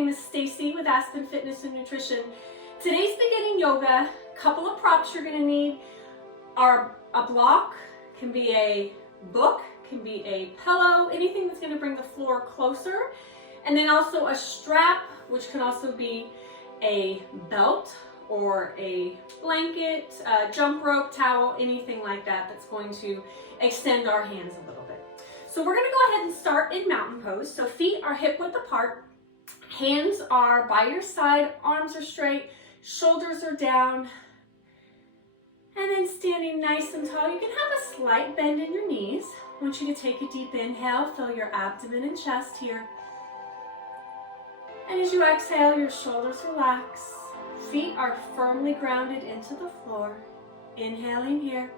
name is Stacie with Aspen Fitness and Nutrition. Today's beginning yoga, couple of props you're gonna need are a block, can be a book, can be a pillow, anything that's gonna bring the floor closer. And then also a strap, which can also be a belt or a blanket, jump rope, towel, anything like that that's going to extend our hands a little bit. So we're gonna go ahead and start in mountain pose. So feet are hip width apart, hands are by your side, arms are straight, shoulders are down, and then standing nice and tall. You can have a slight bend in your knees. I want you to take a deep inhale, fill your abdomen and chest here. And as you exhale, your shoulders relax. Feet are firmly grounded into the floor. Inhaling here.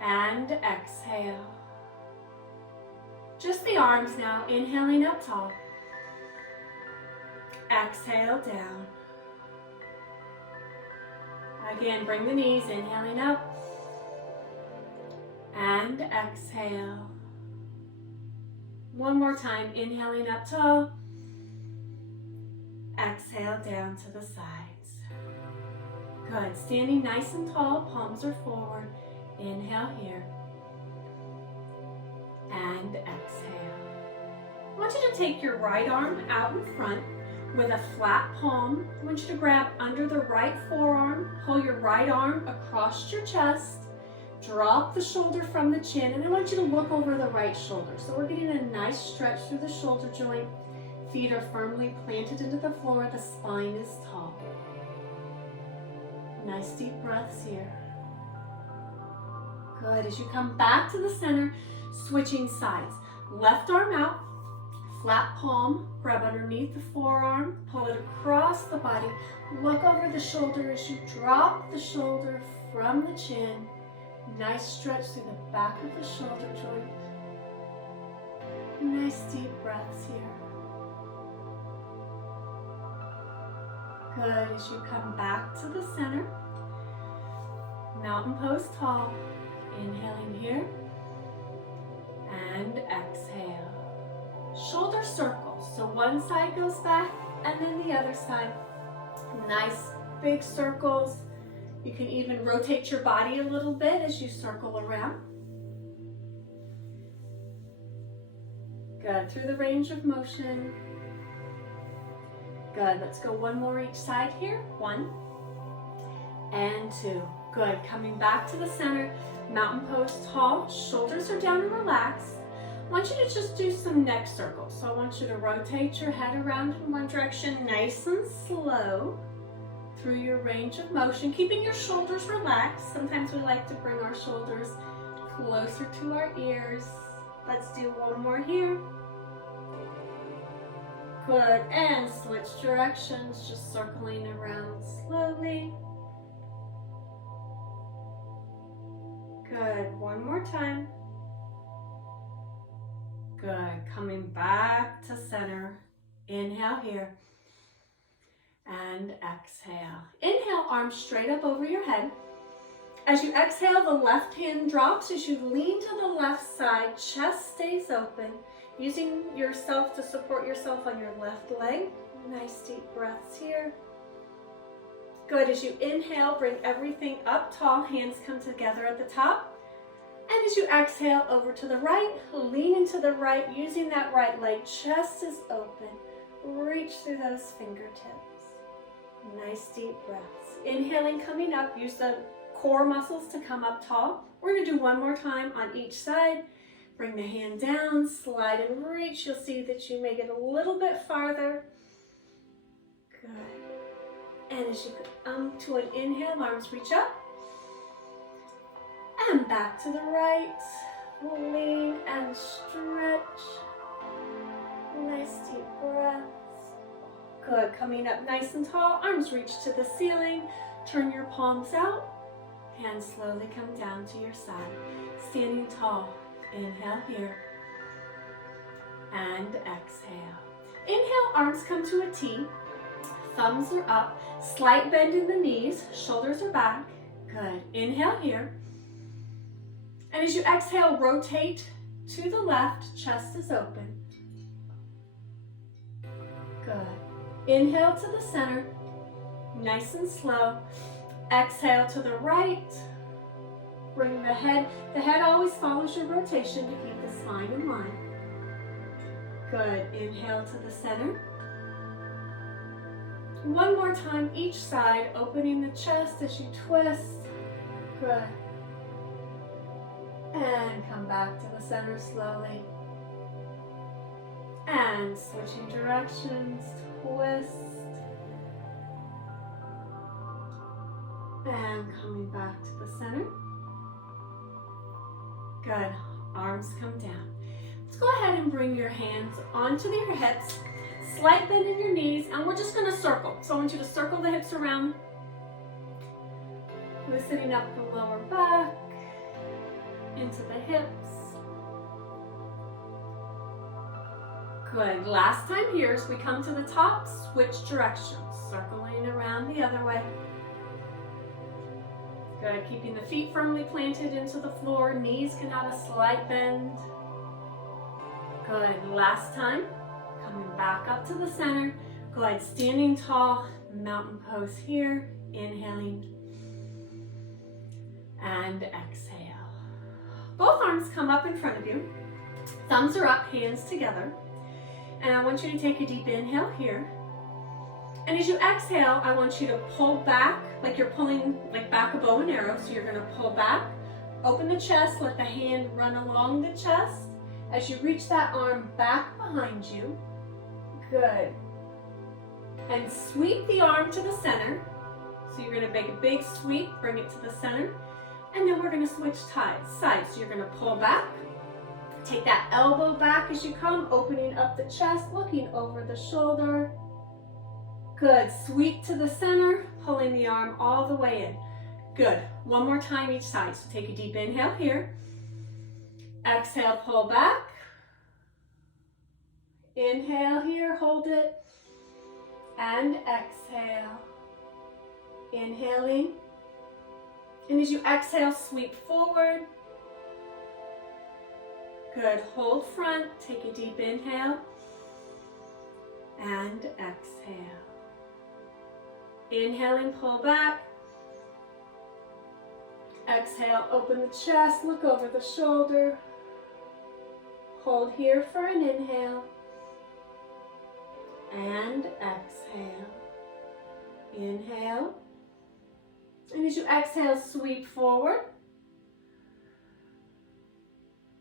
And exhale. Just the arms now. Inhaling up tall. Exhale down. Again, bring the knees. Inhaling up. And exhale. One more time. Inhaling up tall. Exhale down to the sides. Good. Standing nice and tall. Palms are forward. Inhale here. And exhale. I want you to take your right arm out in front with a flat palm. I want you to grab under the right forearm. Pull your right arm across your chest. Drop the shoulder from the chin. And I want you to look over the right shoulder. So we're getting a nice stretch through the shoulder joint. Feet are firmly planted into the floor. The spine is tall. Nice deep breaths here. Good. As you come back to the center, switching sides. Left arm out, flat palm, grab underneath the forearm, pull it across the body. Look over the shoulder as you drop the shoulder from the chin. Nice stretch through the back of the shoulder joint. Nice deep breaths here. Good. As you come back to the center, mountain pose tall. Inhaling here and exhale. Shoulder circles. So one side goes back and then the other side. Nice big circles. You can even rotate your body a little bit as you circle around. Good. Through the range of motion. Good. Let's go one more each side here. 1 and 2. Good. Coming back to the center. Mountain pose tall, shoulders are down and relaxed. I want you to just do some neck circles. So I want you to rotate your head around in one direction, nice and slow, through your range of motion, keeping your shoulders relaxed. Sometimes we like to bring our shoulders closer to our ears. Let's do one more here. Good, and switch directions, just circling around slowly. Good, one more time. Good, coming back to center. Inhale here. And exhale. Inhale, arms straight up over your head. As you exhale, the left hand drops. As you lean to the left side, chest stays open. Using yourself to support yourself on your left leg. Nice deep breaths here. Good, as you inhale, bring everything up tall, hands come together at the top. And as you exhale, over to the right, lean into the right, using that right leg, chest is open. Reach through those fingertips. Nice deep breaths. Inhaling, coming up, use the core muscles to come up tall. We're gonna do one more time on each side. Bring the hand down, slide and reach. You'll see that you may get a little bit farther. Good. And as you come to an inhale, arms reach up. And back to the right. Lean and stretch. Nice deep breaths. Good. Coming up nice and tall. Arms reach to the ceiling. Turn your palms out. Hands slowly come down to your side. Standing tall. Inhale here. And exhale. Inhale, arms come to a T. Thumbs are up, slight bend in the knees, shoulders are back. Good. Inhale here. And as you exhale, rotate to the left, chest is open. Good. Inhale to the center, nice and slow. Exhale to the right. Bring the head always follows your rotation to keep the spine in line. Good. Inhale to the center. One more time each side, opening the chest as you twist. Good. And come back to the center slowly. And switching directions, twist. And coming back to the center. Good. Arms come down. Let's go ahead and bring your hands onto your hips. Slight bend in your knees, and we're just going to circle. So I want you to circle the hips around, loosening up the lower back, into the hips. Good. Last time here, as we come to the top, switch directions, circling around the other way. Good. Keeping the feet firmly planted into the floor. Knees can have a slight bend. Good. Last time. Coming back up to the center. Good. Standing tall. Mountain pose here. Inhaling. And exhale. Both arms come up in front of you. Thumbs are up, hands together. And I want you to take a deep inhale here. And as you exhale, I want you to pull back, like you're pulling back a bow and arrow. So you're going to pull back, open the chest, let the hand run along the chest. As you reach that arm back behind you, good. And sweep the arm to the center. So you're going to make a big sweep, bring it to the center. And then we're going to switch sides. So you're going to pull back. Take that elbow back as you come, opening up the chest, looking over the shoulder. Good. Sweep to the center, pulling the arm all the way in. Good. One more time each side. So take a deep inhale here. Exhale, pull back. Inhale here, hold it. And exhale. Inhaling. And as you exhale, sweep forward. Good. Hold front. Take a deep inhale. And exhale. Inhaling, pull back. Exhale, open the chest, look over the shoulder. Hold here for an inhale. And exhale. Inhale. And as you exhale, sweep forward.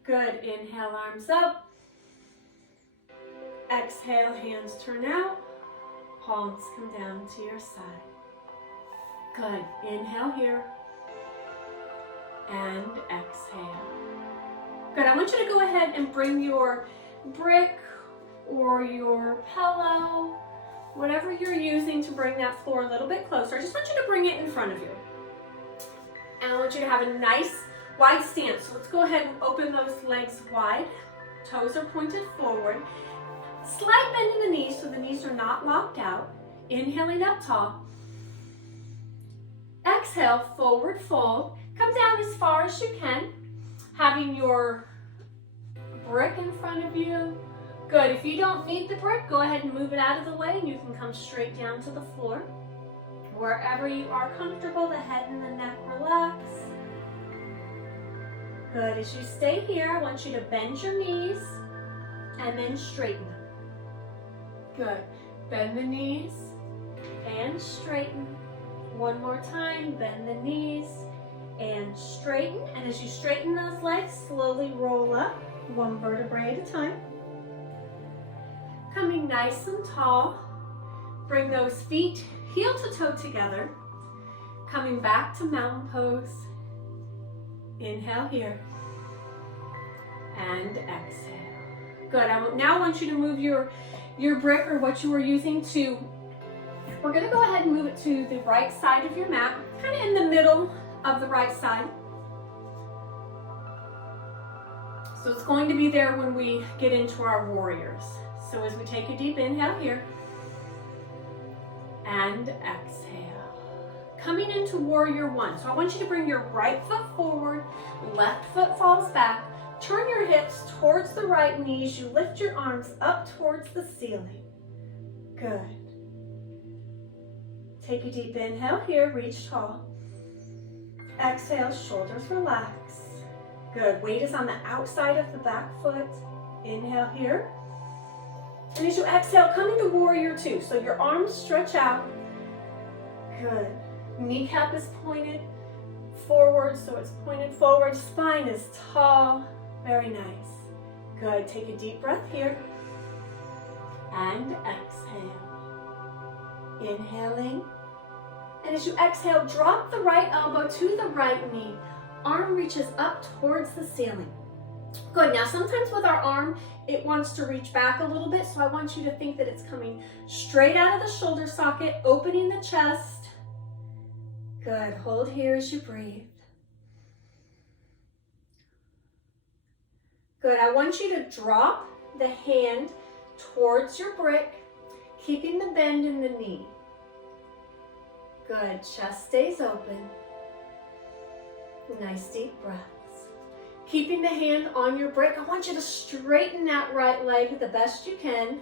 Good. Inhale, arms up. Exhale, hands turn out. Palms come down to your side. Good. Inhale here. And exhale. Good. I want you to go ahead and bring your brick or your pillow, whatever you're using to bring that floor a little bit closer. I just want you to bring it in front of you. And I want you to have a nice wide stance. So let's go ahead and open those legs wide. Toes are pointed forward. Slight bend in the knees so the knees are not locked out. Inhaling up tall. Exhale, forward fold. Come down as far as you can, having your brick in front of you. Good. If you don't need the brick, go ahead and move it out of the way and you can come straight down to the floor. Wherever you are comfortable, the head and the neck relax. Good. As you stay here, I want you to bend your knees and then straighten them. Good. Bend the knees and straighten. One more time, bend the knees and straighten. And as you straighten those legs, slowly roll up, one vertebrae at a time. Coming nice and tall. Bring those feet heel to toe together. Coming back to mountain pose. Inhale here. And exhale. Good. I now want you to move your brick or what you were using to, we're going to go ahead and move it to the right side of your mat, kind of in the middle of the right side. So it's going to be there when we get into our warriors. So as we take a deep inhale here, and exhale. Coming into warrior one. So I want you to bring your right foot forward, left foot falls back. Turn your hips towards the right knees. You lift your arms up towards the ceiling. Good. Take a deep inhale here, reach tall. Exhale, shoulders relax. Good, weight is on the outside of the back foot. Inhale here. And as you exhale, come into warrior two. So your arms stretch out. Good. Kneecap is pointed forward, so it's pointed forward. Spine is tall. Very nice. Good. Take a deep breath here. And exhale. Inhaling. And as you exhale, drop the right elbow to the right knee. Arm reaches up towards the ceiling. Good. Now, sometimes with our arm, it wants to reach back a little bit, so I want you to think that it's coming straight out of the shoulder socket, opening the chest. Good. Hold here as you breathe. Good. I want you to drop the hand towards your brick, keeping the bend in the knee. Good. Chest stays open. Nice deep breaths. Keeping the hand on your brick, I want you to straighten that right leg the best you can.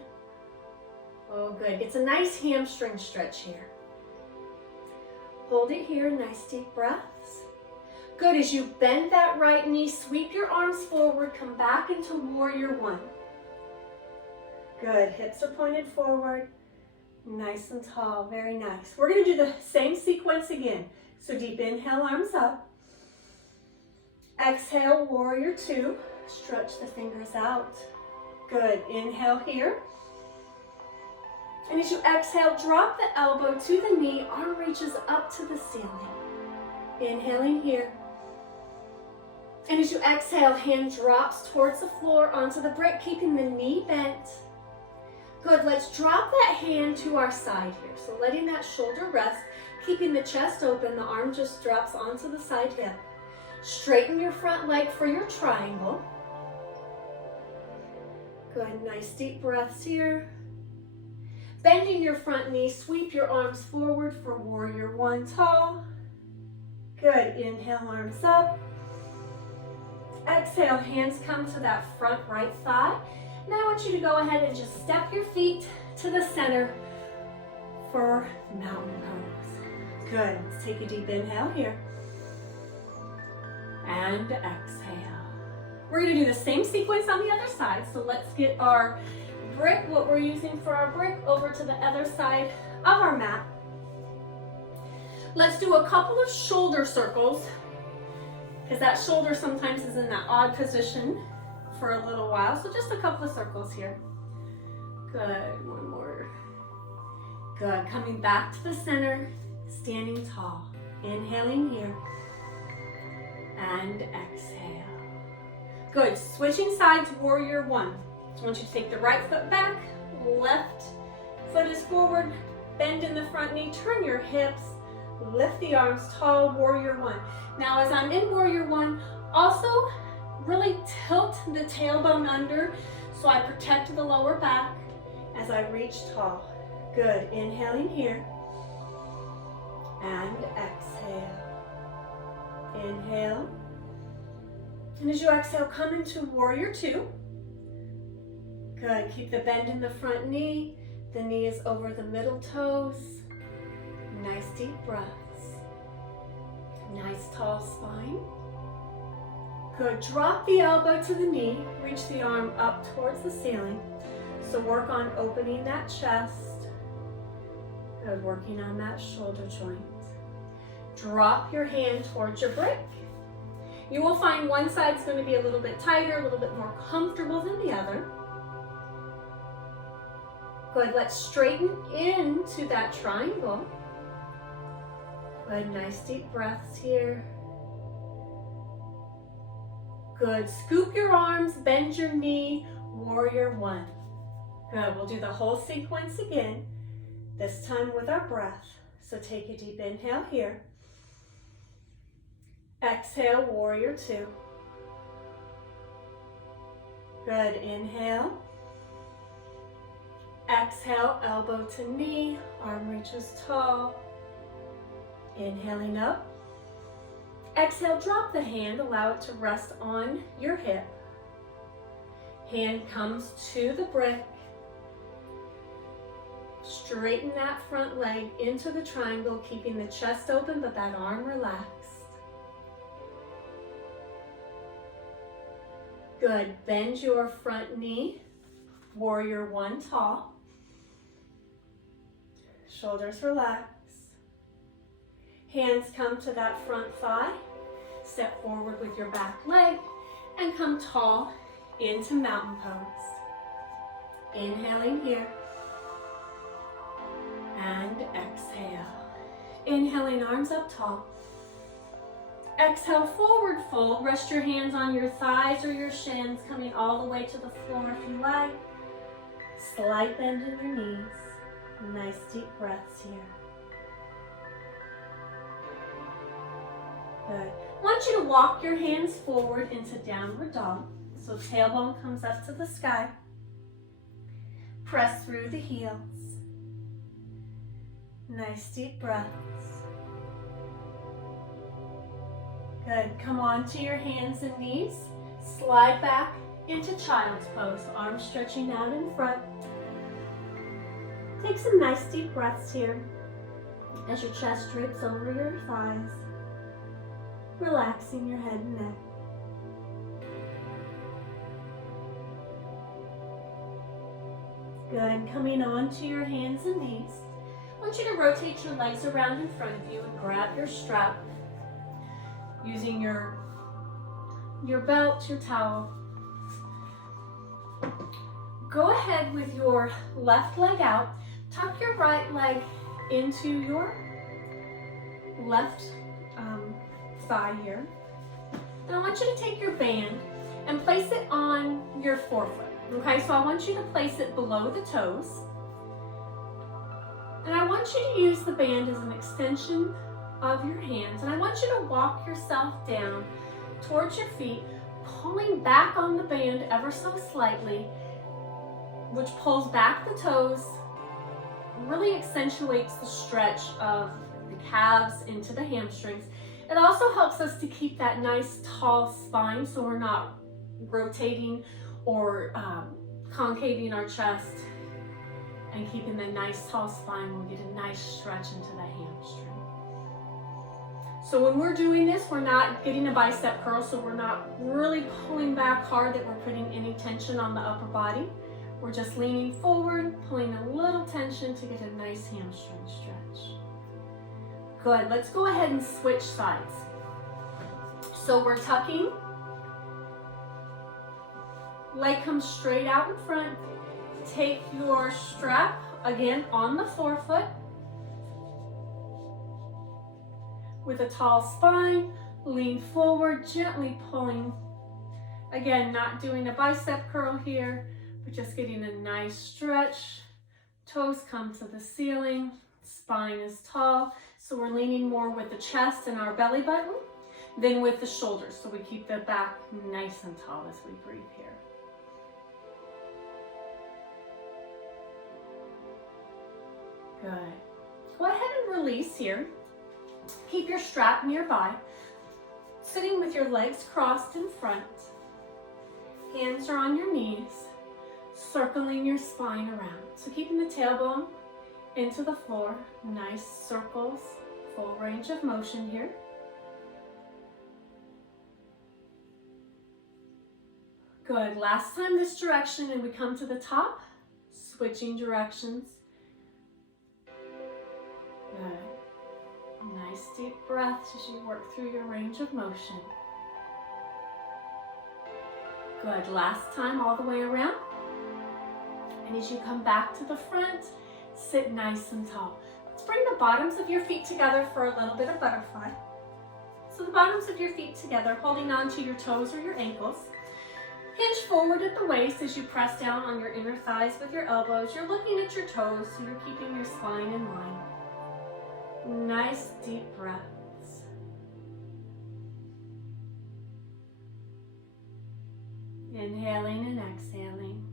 Oh, good. It's a nice hamstring stretch here. Hold it here. Nice deep breaths. Good. As you bend that right knee, sweep your arms forward. Come back into warrior one. Good. Hips are pointed forward. Nice and tall. Very nice. We're going to do the same sequence again. So deep inhale, arms up. Exhale, warrior two. Stretch the fingers out. Good. Inhale here. And as you exhale, drop the elbow to the knee. Arm reaches up to the ceiling. Inhaling here. And as you exhale, hand drops towards the floor onto the brick, keeping the knee bent. Good. Let's drop that hand to our side here. So letting that shoulder rest, keeping the chest open. The arm just drops onto the side hip. Straighten your front leg for your triangle. Good. Nice deep breaths here. Bending your front knee, sweep your arms forward for warrior one tall. Good. Inhale, arms up. Exhale, hands come to that front right thigh. Now I want you to go ahead and just step your feet to the center for mountain pose. Good. Let's take a deep inhale here. And exhale. We're going to do the same sequence on the other side. So let's get our brick, what we're using for our brick, over to the other side of our mat. Let's do a couple of shoulder circles, because that shoulder sometimes is in that odd position for a little while. So just a couple of circles here. Good. One more. Good. Coming back to the center, standing tall. Inhaling here. And exhale. Good. Switching sides, warrior one. I want you to take the right foot back, left foot is forward, bend in the front knee, turn your hips, lift the arms tall, warrior one. Now as I'm in warrior one, also really tilt the tailbone under so I protect the lower back as I reach tall. Good. Inhaling here. And exhale. Inhale. And as you exhale, come into warrior two. Good. Keep the bend in the front knee. The knee is over the middle toes. Nice deep breaths. Nice tall spine. Good. Drop the elbow to the knee. Reach the arm up towards the ceiling. So work on opening that chest. Good. Working on that shoulder joint. Drop your hand towards your brick. You will find one side's going to be a little bit tighter, a little bit more comfortable than the other. Good. Let's straighten into that triangle. Good. Nice deep breaths here. Good. Scoop your arms, bend your knee, warrior one. Good. We'll do the whole sequence again, this time with our breath. So take a deep inhale here. Exhale, warrior two. Good. Inhale. Exhale, elbow to knee, arm reaches tall. Inhaling up. Exhale, drop the hand, allow it to rest on your hip. Hand comes to the brick. Straighten that front leg into the triangle, keeping the chest open but that arm relaxed. Good. Bend your front knee. Warrior one tall. Shoulders relax. Hands come to that front thigh. Step forward with your back leg and come tall into mountain pose. Inhaling here. And exhale. Inhaling, arms up tall. Exhale, forward fold. Rest your hands on your thighs or your shins, coming all the way to the floor if you like. Slight bend in your knees. Nice deep breaths here. Good. I want you to walk your hands forward into downward dog. So tailbone comes up to the sky. Press through the heels. Nice deep breaths. Good. Come on to your hands and knees. Slide back into child's pose. Arms stretching out in front. Take some nice deep breaths here as your chest drapes over your thighs, relaxing your head and neck. Good. Coming onto your hands and knees. I want you to rotate your legs around in front of you and grab your strap using your belt, your towel. Go ahead with your left leg out. Tuck your right leg into your left thigh here. Then I want you to take your band and place it on your forefoot. Okay, so I want you to place it below the toes. And I want you to use the band as an extension of your hands. And I want you to walk yourself down towards your feet, pulling back on the band ever so slightly, which pulls back the toes, really accentuates the stretch of the calves into the hamstrings. It also helps us to keep that nice tall spine so we're not rotating or concaving our chest, and keeping the nice tall spine will get a nice stretch into the hamstring. So when we're doing this, we're not getting a bicep curl, so we're not really pulling back hard that we're putting any tension on the upper body. We're just leaning forward, pulling a little tension to get a nice hamstring stretch. Good, let's go ahead and switch sides. So we're tucking, leg comes straight out in front. Take your strap again on the forefoot with a tall spine. Lean forward, gently pulling. Again, not doing a bicep curl here, but just getting a nice stretch. Toes come to the ceiling, spine is tall. So we're leaning more with the chest and our belly button than with the shoulders. So we keep the back nice and tall as we breathe here. Good. Go ahead and release here. Keep your strap nearby. Sitting with your legs crossed in front. Hands are on your knees, circling your spine around. So keeping the tailbone into the floor. Nice circles, full range of motion here. Good. Last time this direction, and we come to the top, switching directions. Good. Nice deep breaths as you work through your range of motion. Good. Last time, all the way around. And as you come back to the front, sit nice and tall. Let's bring the bottoms of your feet together for a little bit of butterfly. So the bottoms of your feet together, holding on to your toes or your ankles. Hinge forward at the waist as you press down on your inner thighs with your elbows. You're looking at your toes, so you're keeping your spine in line. Nice deep breaths. Inhaling and exhaling.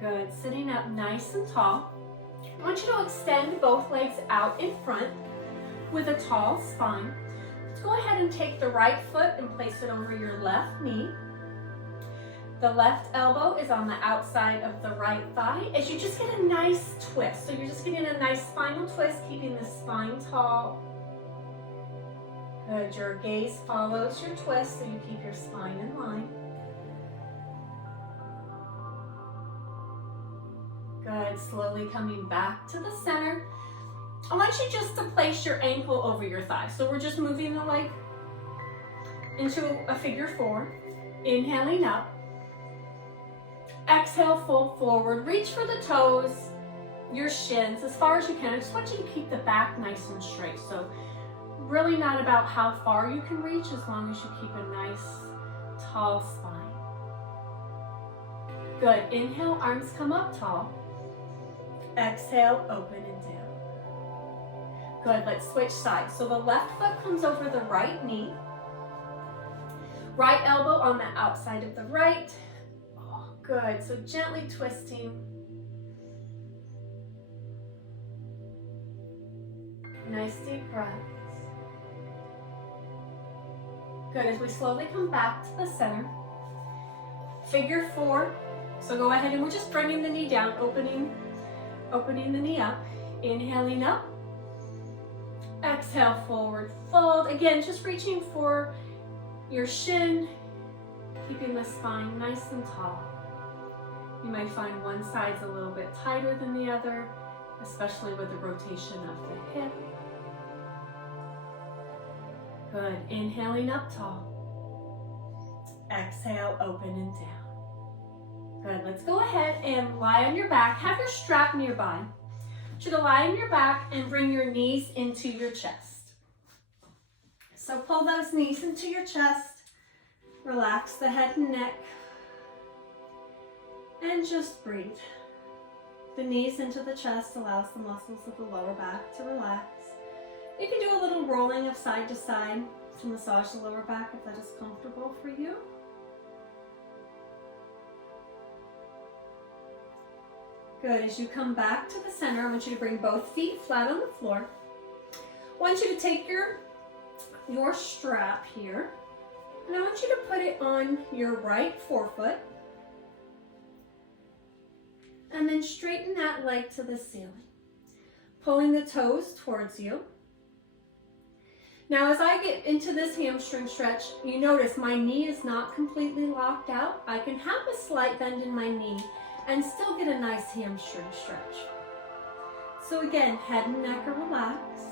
Good. Sitting up nice and tall. I want you to extend both legs out in front with a tall spine. Let's go ahead and take the right foot and place it over your left knee. The left elbow is on the outside of the right thigh as you just get a nice twist. So you're just getting a nice spinal twist, keeping the spine tall. Good, your gaze follows your twist so you keep your spine in line. Good, slowly coming back to the center. I want you just to place your ankle over your thigh. So we're just moving the leg into a figure four. Inhaling up. Exhale, fold forward. Reach for the toes, your shins as far as you can. I just want you to keep the back nice and straight. So really not about how far you can reach as long as you keep a nice, tall spine. Good. Inhale, arms come up tall. Exhale, open and down. Good. Let's switch sides. So the left foot comes over the right knee. Right elbow on the outside of the right. Oh, good. So gently twisting. Nice deep breaths. Good. As we slowly come back to the center. Figure four. So go ahead and we're just bringing the knee down, opening the knee up. Inhaling up. Exhale, forward fold. Again, just reaching for your shin, keeping the spine nice and tall. You might find one side's a little bit tighter than the other, especially with the rotation of the hip. Good. Inhaling up tall. Exhale, open and down. Good. Let's go ahead and lie on your back. Have your strap nearby. I want you to lie on your back and bring your knees into your chest. So pull those knees into your chest, relax the head and neck, and just breathe. The knees into the chest allows the muscles of the lower back to relax. You can do a little rolling of side to side to massage the lower back if that is comfortable for you. Good. As you come back to the center, I want you to bring both feet flat on the floor. I want you to take your strap here, and I want you to put it on your right forefoot, and then straighten that leg to the ceiling, pulling the toes towards you. Now as I get into this hamstring stretch, you notice my knee is not completely locked out. I can have a slight bend in my knee and still get a nice hamstring stretch. So again, head and neck are relaxed.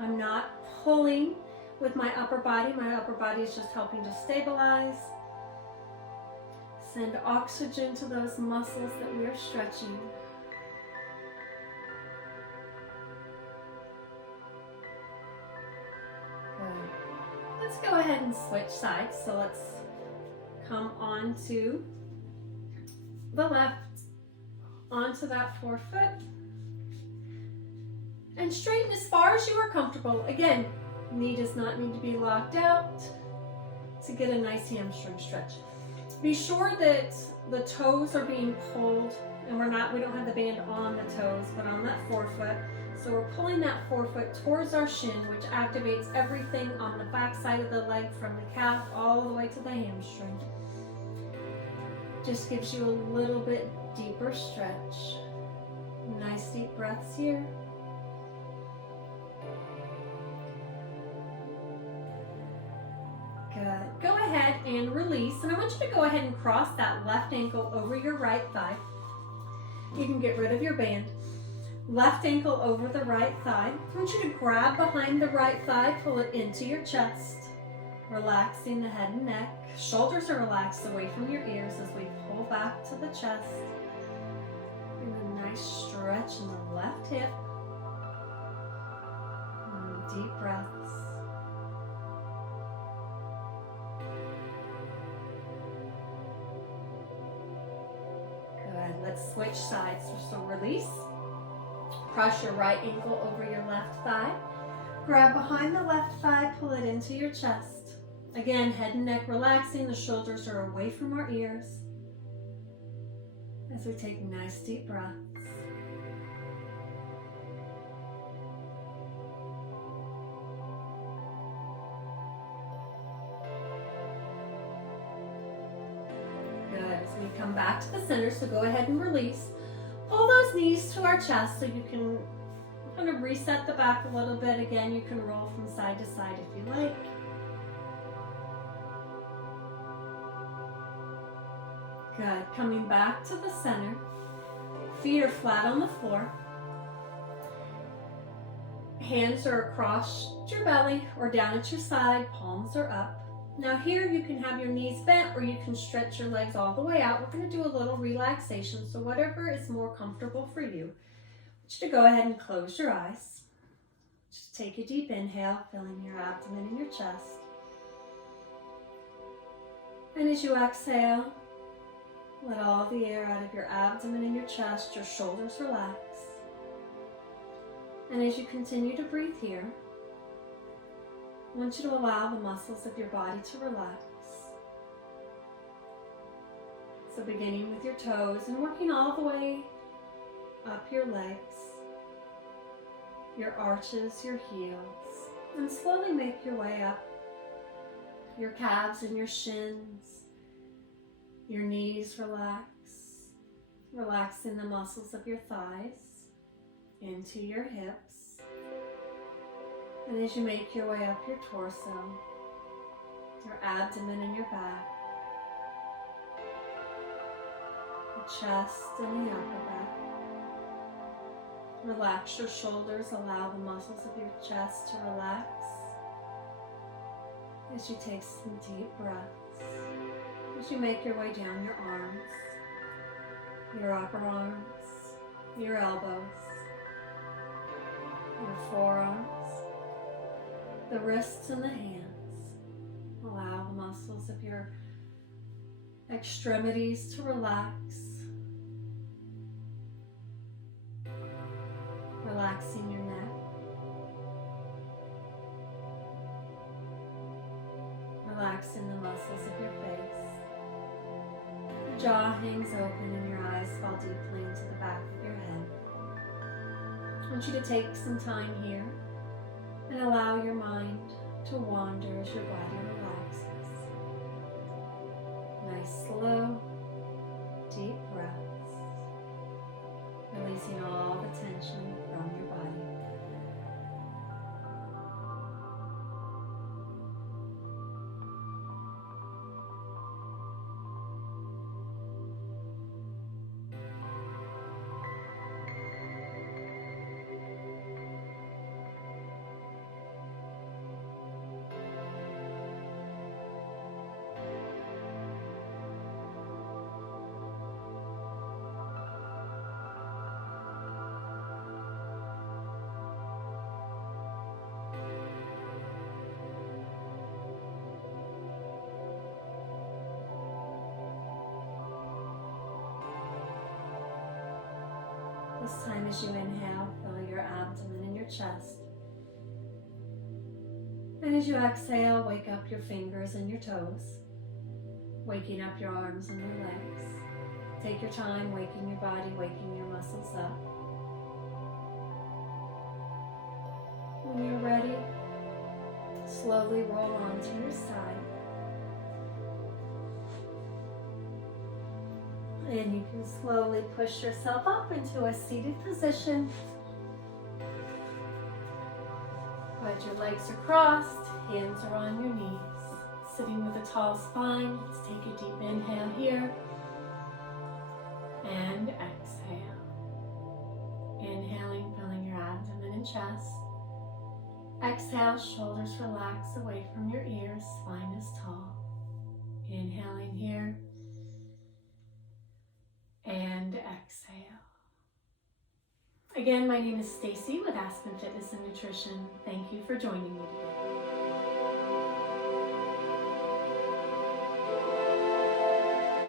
I'm not pulling with my upper body. My upper body is just helping to stabilize. Send oxygen to those muscles that we are stretching. Good. Let's go ahead and switch sides. So let's come onto the left, onto that forefoot, and straighten as far as you are comfortable. Again, knee does not need to be locked out to get a nice hamstring stretch. Be sure that the toes are being pulled, and we don't have the band on the toes, but on that forefoot. So we're pulling that forefoot towards our shin, which activates everything on the back side of the leg from the calf all the way to the hamstring. Just gives you a little bit deeper stretch. Nice deep breaths here. Good. Go ahead and release, and I want you to go ahead and cross that left ankle over your right thigh. You can get rid of your band. Left ankle over the right thigh. I want you to grab behind the right thigh, pull it into your chest, relaxing the head and neck. Shoulders are relaxed away from your ears as we pull back to the chest. And a nice stretch in the left hip. And deep breaths. Let's switch sides. So release. Cross your right ankle over your left thigh. Grab behind the left thigh, pull it into your chest. Again, head and neck relaxing. The shoulders are away from our ears. As we take nice deep breaths. Good. As So we come back to the center, so go ahead and release. Pull those knees to our chest so you can kind of reset the back a little bit. Again, you can roll from side to side if you like. Good. Coming back to the center. Feet are flat on the floor. Hands are across your belly or down at your side. Palms are up. Now here you can have your knees bent or you can stretch your legs all the way out. We're going to do a little relaxation, so whatever is more comfortable for you. I want you to go ahead and close your eyes. Just take a deep inhale, filling your abdomen and your chest. And as you exhale, let all the air out of your abdomen and your chest, your shoulders relax. And as you continue to breathe here, I want you to allow the muscles of your body to relax. So beginning with your toes and working all the way up your legs, your arches, your heels, and slowly make your way up your calves and your shins. Your knees relax, relaxing the muscles of your thighs into your hips. And as you make your way up your torso, your abdomen and your back, the chest and the upper back. Relax your shoulders, allow the muscles of your chest to relax as you take some deep breaths. As you make your way down your arms, your upper arms, your elbows, your forearms, the wrists and the hands. Allow the muscles of your extremities to relax. Relaxing your neck. Relaxing the muscles of your face. Your jaw hangs open and your eyes fall deeply into the back of your head. I want you to take some time here and allow your mind to wander as your body relaxes. Nice, slow, deep breaths, releasing all the tension from your body. This time as you inhale, fill your abdomen and your chest. And as you exhale, wake up your fingers and your toes, waking up your arms and your legs. Take your time waking your body, waking your muscles up. When you're ready, slowly roll onto your side. And you can slowly push yourself up into a seated position. Put your legs are crossed, hands are on your knees. Sitting with a tall spine, let's take a deep inhale here. And exhale. Inhaling, filling your abdomen and chest. Exhale, shoulders relax away from your ears, spine is tall. Inhaling here. And exhale. Again, my name is Stacie with Aspen Fitness and Nutrition. Thank you for joining me today.